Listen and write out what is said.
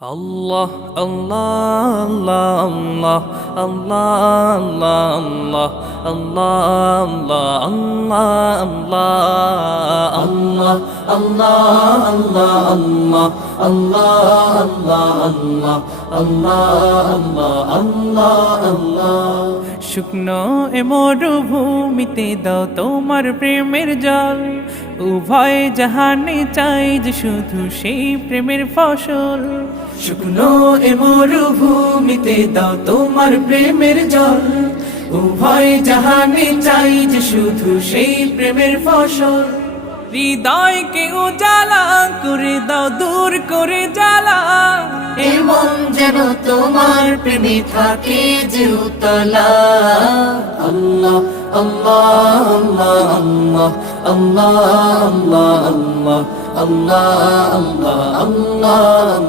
আল্লাহ আল্লাহ আল্লাহ আল্লাহ আল্লাহ আল্লাহ আল্লাহ আল্লাহ আল্লাহ আল্লাহ আল্লাহ শুকনো এ মরুভূমিতে দাও তোমার প্রেমের জল উভয় জাহানে চাই যে শুধু সেই প্রেমের ফসল শুকনো এ মরুভূমিতে দাও তোমার প্রেমের জল উভয় জাহানে চাই যে শুধু সেই প্রেমের ফসল হৃদয়কে উজালা করে দাও দূর করে জ্বালা এমন যেন তোমার প্রেমে থাকে যে উতলা আল্লাহ আল্লাহ আল্লাহ আল্লাহ আল্লাহ আল্লাহ আল্লাহ আল্লাহ আল্লাহ